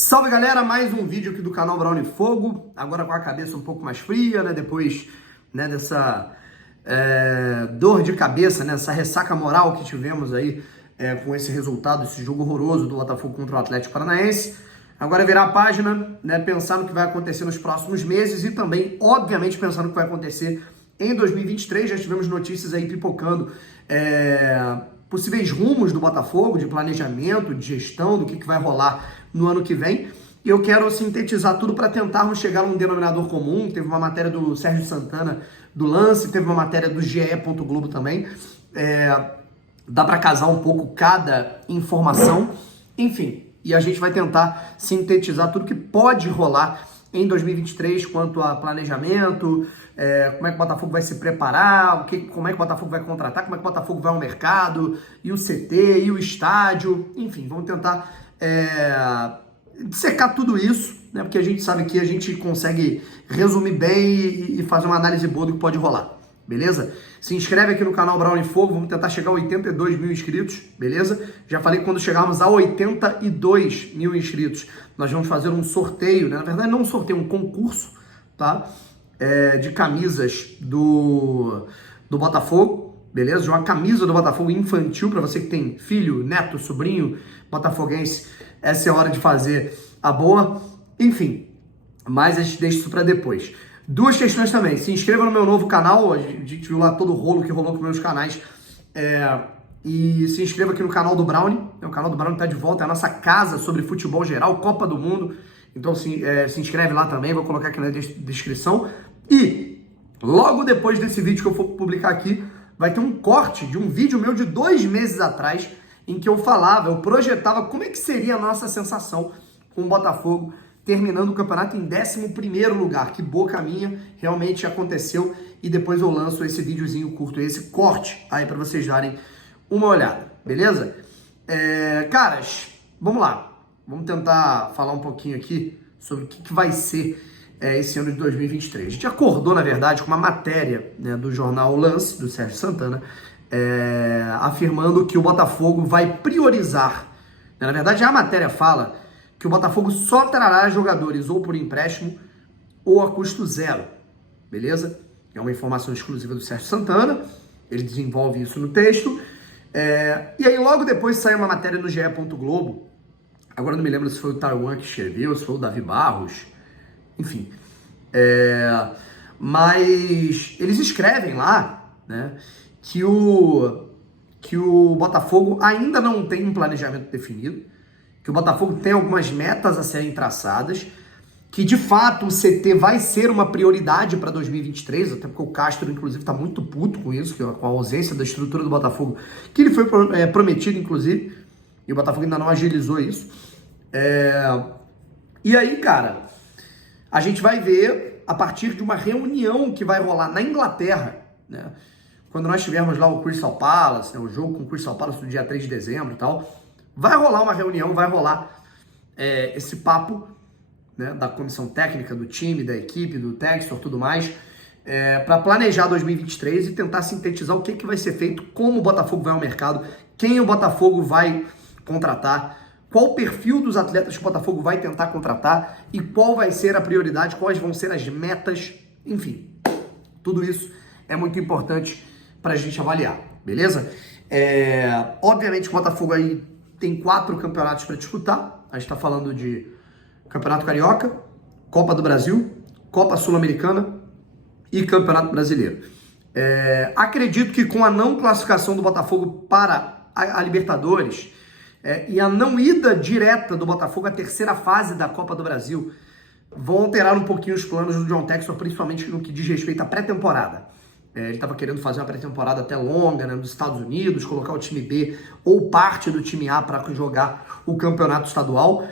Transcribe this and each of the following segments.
Salve galera, mais um vídeo aqui do canal Brown Fogo, agora com a cabeça um pouco mais fria, né, depois dessa dor de cabeça, né, essa ressaca moral que tivemos aí com esse resultado, esse jogo horroroso do Botafogo contra o Atlético Paranaense. Agora virar a página, né, pensar no que vai acontecer nos próximos meses e também, obviamente, pensar no que vai acontecer em 2023. Já tivemos notícias aí pipocando, possíveis rumos do Botafogo, de planejamento, de gestão, do que vai rolar no ano que vem. E eu quero sintetizar tudo para tentarmos chegar a um denominador comum. Teve uma matéria do Sérgio Santana do Lance, teve uma matéria do GE. Globo também. Dá para casar um pouco cada informação. Enfim, e a gente vai tentar sintetizar tudo que pode rolar em 2023 quanto a planejamento, como é que o Botafogo vai se preparar, como é que o Botafogo vai contratar, como é que o Botafogo vai ao mercado, e o CT, e o estádio, enfim, vamos tentar dissecar tudo isso, né, porque a gente sabe que a gente consegue resumir bem e fazer uma análise boa do que pode rolar, beleza? Se inscreve aqui no canal Brown Fogo, vamos tentar chegar a 82 mil inscritos, beleza? Já falei que quando chegarmos a 82 mil inscritos, nós vamos fazer um sorteio, né? Na verdade não um sorteio, um concurso, tá? De camisas do Botafogo, beleza? De uma camisa do Botafogo infantil, para você que tem filho, neto, sobrinho botafoguense, essa é a hora de fazer a boa. Enfim, mas a gente deixa isso para depois. Duas questões também, se inscreva no meu novo canal, a gente viu lá todo o rolo que rolou com meus canais, e se inscreva aqui no canal do Brownie, o canal do Brownie tá de volta, é a nossa casa sobre futebol geral, Copa do Mundo, então se inscreve lá também, vou colocar aqui na descrição. E logo depois desse vídeo que eu for publicar aqui, vai ter um corte de um vídeo meu de 2 meses atrás, em que eu projetava como é que seria a nossa sensação com o Botafogo terminando o campeonato em 11º lugar. Que boca minha, realmente aconteceu. E depois eu lanço esse videozinho curto, esse corte aí para vocês darem uma olhada, beleza? Caras, vamos lá. Vamos tentar falar um pouquinho aqui sobre o que vai ser esse ano de 2023. A gente acordou, na verdade, com uma matéria, né, do jornal Lance, do Sérgio Santana, afirmando que o Botafogo vai priorizar. Na verdade, a matéria fala que o Botafogo só trará jogadores ou por empréstimo ou a custo zero, beleza? É uma informação exclusiva do Sérgio Santana, ele desenvolve isso no texto. E aí logo depois sai uma matéria no GE. Globo, agora não me lembro se foi o Taiwan que escreveu, se foi o Davi Barros, enfim. Mas eles escrevem lá, né, que o Botafogo ainda não tem um planejamento definido, que o Botafogo tem algumas metas a serem traçadas, que de fato o CT vai ser uma prioridade para 2023, até porque o Castro, inclusive, está muito puto com isso, com a ausência da estrutura do Botafogo, que ele foi prometido, inclusive, e o Botafogo ainda não agilizou isso. E aí, cara, a gente vai ver a partir de uma reunião que vai rolar na Inglaterra, né? Quando nós tivermos lá o Crystal Palace, né, o jogo com o Crystal Palace no dia 3 de dezembro e tal, vai rolar uma reunião, vai rolar esse papo, né, da comissão técnica, do time, da equipe, do Textor, tudo mais, para planejar 2023 e tentar sintetizar o que vai ser feito, como o Botafogo vai ao mercado, quem o Botafogo vai contratar, qual o perfil dos atletas que o Botafogo vai tentar contratar e qual vai ser a prioridade, quais vão ser as metas, enfim, tudo isso é muito importante para a gente avaliar, beleza? Obviamente o Botafogo aí tem 4 campeonatos para disputar. A gente está falando de Campeonato Carioca, Copa do Brasil, Copa Sul-Americana e Campeonato Brasileiro. Acredito que com a não classificação do Botafogo para a Libertadores e a não ida direta do Botafogo à terceira fase da Copa do Brasil, vão alterar um pouquinho os planos do John Textor, principalmente no que diz respeito à pré-temporada. Ele estava querendo fazer uma pré-temporada até longa, né, nos Estados Unidos, colocar o time B ou parte do time A para jogar o campeonato estadual.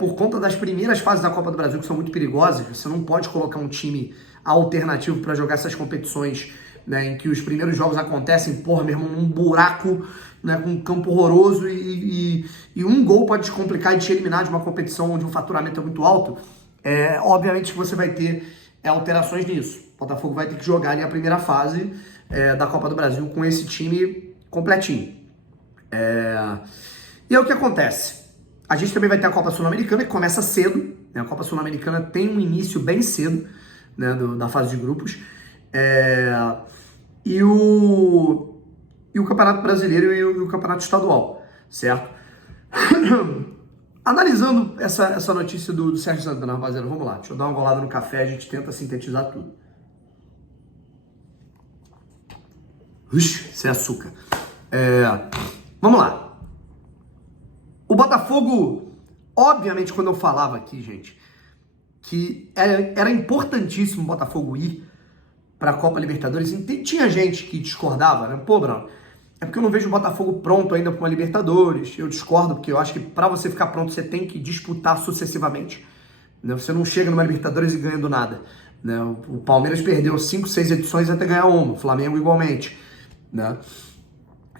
Por conta das primeiras fases da Copa do Brasil, que são muito perigosas, você não pode colocar um time alternativo para jogar essas competições, né, em que os primeiros jogos acontecem, meu irmão, num buraco, né, com um campo horroroso e um gol pode te complicar e te eliminar de uma competição onde o faturamento é muito alto. Obviamente que você vai ter alterações nisso. O Botafogo vai ter que jogar ali a primeira fase da Copa do Brasil com esse time completinho. E é o que acontece. A gente também vai ter a Copa Sul-Americana, que começa cedo, né? A Copa Sul-Americana tem um início bem cedo, né, da fase de grupos. E o Campeonato Brasileiro e o Campeonato Estadual, certo? Analisando essa notícia do Sérgio Santana, rapaziada, vamos lá. Deixa eu dar uma golada no café, a gente tenta sintetizar tudo. Sem açúcar. Vamos lá. O Botafogo, obviamente, quando eu falava aqui, gente, que era importantíssimo o Botafogo ir para a Copa Libertadores, tinha gente que discordava, né? Pô, Bruno, é porque eu não vejo o Botafogo pronto ainda para uma Libertadores. Eu discordo, porque eu acho que para você ficar pronto, você tem que disputar sucessivamente, né? Você não chega numa Libertadores e ganha do nada, né? O Palmeiras perdeu 5, 6 edições até ganhar uma, o Flamengo igualmente, né?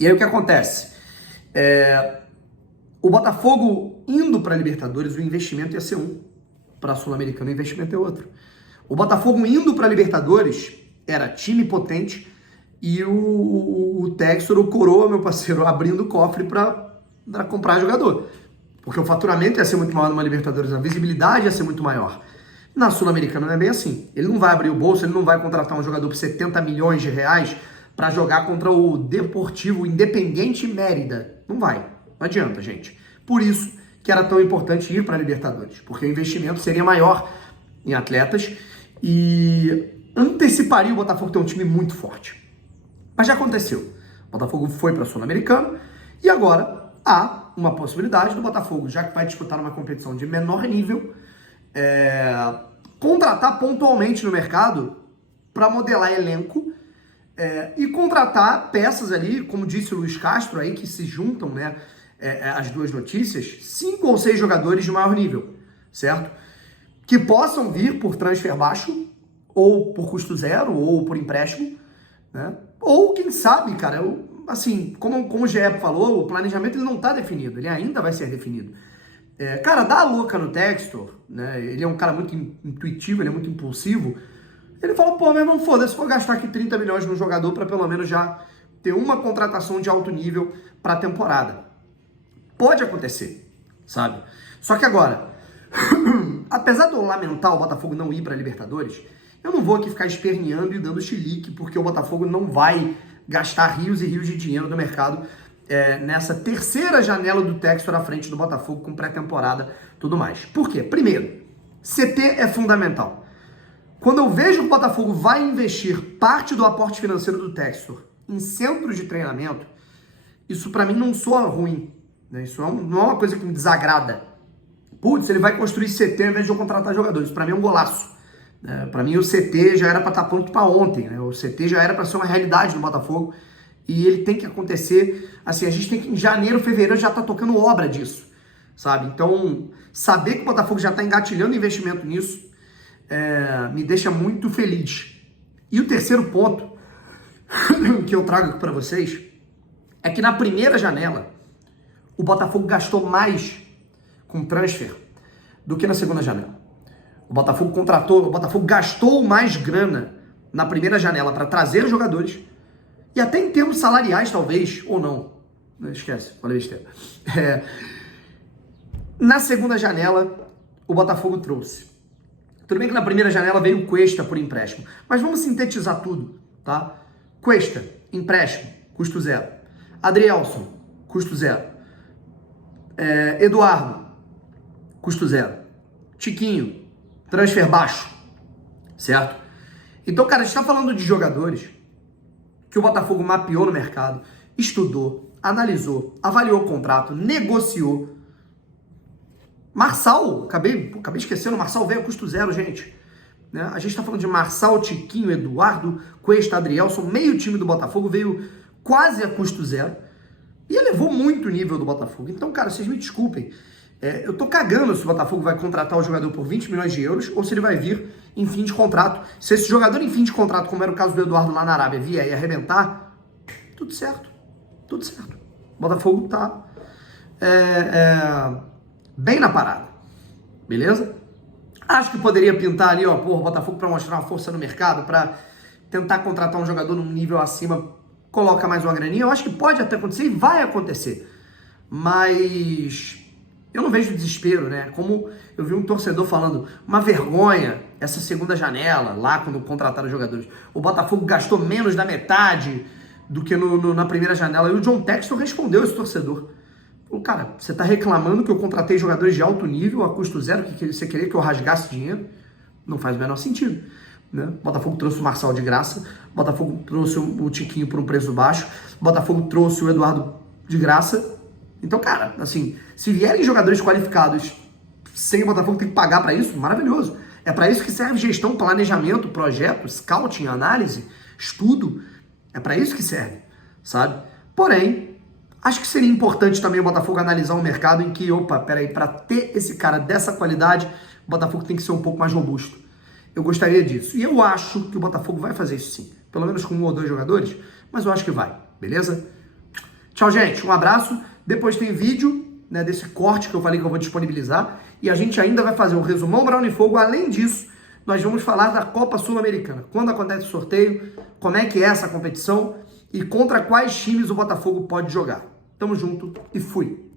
E aí o que acontece? O Botafogo indo para a Libertadores, o investimento ia ser um. Para a Sul-Americana, o investimento é outro. O Botafogo indo para a Libertadores era time potente e o Textor, o Coroa, meu parceiro, abrindo o cofre para comprar jogador. Porque o faturamento ia ser muito maior numa Libertadores, a visibilidade ia ser muito maior. Na Sul-Americana não é bem assim. Ele não vai abrir o bolso, ele não vai contratar um jogador por 70 milhões de reais para jogar contra o Deportivo Independiente Mérida. Não vai. Não adianta, gente. Por isso que era tão importante ir para a Libertadores, porque o investimento seria maior em atletas e anteciparia o Botafogo ter um time muito forte. Mas já aconteceu. O Botafogo foi para a Sul-Americana e agora há uma possibilidade do Botafogo, já que vai disputar uma competição de menor nível, contratar pontualmente no mercado para modelar elenco e contratar peças ali, como disse o Luiz Castro aí, que se juntam, né, as duas notícias, 5 ou 6 jogadores de maior nível, certo? Que possam vir por transfer baixo, ou por custo zero, ou por empréstimo, né? Ou quem sabe, cara, assim, como o GE falou, o planejamento ele não está definido, ele ainda vai ser definido. Cara, dá a louca no Textor, né? Ele é um cara muito intuitivo, ele é muito impulsivo. Ele fala, pô, meu irmão, foda-se, vou gastar aqui 30 milhões no jogador para pelo menos já ter uma contratação de alto nível para a temporada. Pode acontecer, sabe? Só que agora, apesar de eu lamentar o Botafogo não ir para a Libertadores, eu não vou aqui ficar esperneando e dando chilique, porque o Botafogo não vai gastar rios e rios de dinheiro no mercado nessa terceira janela do Textor à frente do Botafogo com pré-temporada e tudo mais. Por quê? Primeiro, CT é fundamental. Quando eu vejo que o Botafogo vai investir parte do aporte financeiro do Textor em centros de treinamento, isso para mim não soa ruim. Isso não é uma coisa que me desagrada. Putz, ele vai construir CT ao invés de eu contratar jogadores. Para mim é um golaço. Para mim o CT já era para estar pronto para ontem. Né? O CT já era para ser uma realidade no Botafogo. E ele tem que acontecer. Assim, a gente tem que em janeiro, fevereiro já tá tocando obra disso. Sabe? Então, saber que o Botafogo já está engatilhando investimento nisso me deixa muito feliz. E o terceiro ponto que eu trago aqui para vocês é que na primeira janela o Botafogo gastou mais com transfer do que na segunda janela. O Botafogo gastou mais grana na primeira janela para trazer jogadores e até em termos salariais, talvez, ou não. Não esquece, falei besteira. Na segunda janela, o Botafogo trouxe. Tudo bem que na primeira janela veio o Cuesta por empréstimo, mas vamos sintetizar tudo, tá? Cuesta, empréstimo, custo zero. Adrielson, custo zero. Eduardo, custo zero. Tiquinho, transfer baixo, certo? Então, cara, a gente tá falando de jogadores que o Botafogo mapeou no mercado, estudou, analisou, avaliou o contrato, negociou. Marçal, acabei esquecendo, Marçal veio a custo zero, gente. Né? A gente tá falando de Marçal, Tiquinho, Eduardo, Cuesta, Adrielson, meio time do Botafogo veio quase a custo zero. E elevou muito o nível do Botafogo. Então, cara, vocês me desculpem. Eu tô cagando se o Botafogo vai contratar o jogador por 20 milhões de euros ou se ele vai vir em fim de contrato. Se esse jogador em fim de contrato, como era o caso do Eduardo lá na Arábia, vier e arrebentar, tudo certo. Tudo certo. O Botafogo tá bem na parada. Beleza? Acho que poderia pintar ali, ó, porra, o Botafogo para mostrar uma força no mercado, para tentar contratar um jogador num nível acima, coloca mais uma graninha. Eu acho que pode até acontecer e vai acontecer. Mas Eu não vejo desespero, né? Como eu vi um torcedor falando, uma vergonha essa segunda janela, lá quando contrataram os jogadores. O Botafogo gastou menos da metade do que na primeira janela. E o John Textor respondeu esse torcedor. Falou, cara, você tá reclamando que eu contratei jogadores de alto nível, a custo zero, que você queria que eu rasgasse dinheiro? Não faz o menor sentido. Né? Botafogo trouxe o Marçal de graça, Botafogo trouxe o Tiquinho por um preço baixo, Botafogo trouxe o Eduardo de graça. Então, cara, assim, se vierem jogadores qualificados sem o Botafogo ter que pagar para isso, maravilhoso. É para isso que serve gestão, planejamento, projeto, scouting, análise, estudo. É para isso que serve, sabe? Porém, acho que seria importante também o Botafogo analisar um mercado em que, opa, peraí, para ter esse cara dessa qualidade, o Botafogo tem que ser um pouco mais robusto. Eu gostaria disso. E eu acho que o Botafogo vai fazer isso sim. Pelo menos com 1 ou 2 jogadores, mas eu acho que vai, beleza? Tchau, gente. Um abraço. Depois tem vídeo, né, desse corte que eu falei que eu vou disponibilizar. E a gente ainda vai fazer um resumão Brown e Fogo. Além disso, nós vamos falar da Copa Sul-Americana. Quando acontece o sorteio, como é que é essa competição e contra quais times o Botafogo pode jogar. Tamo junto e fui!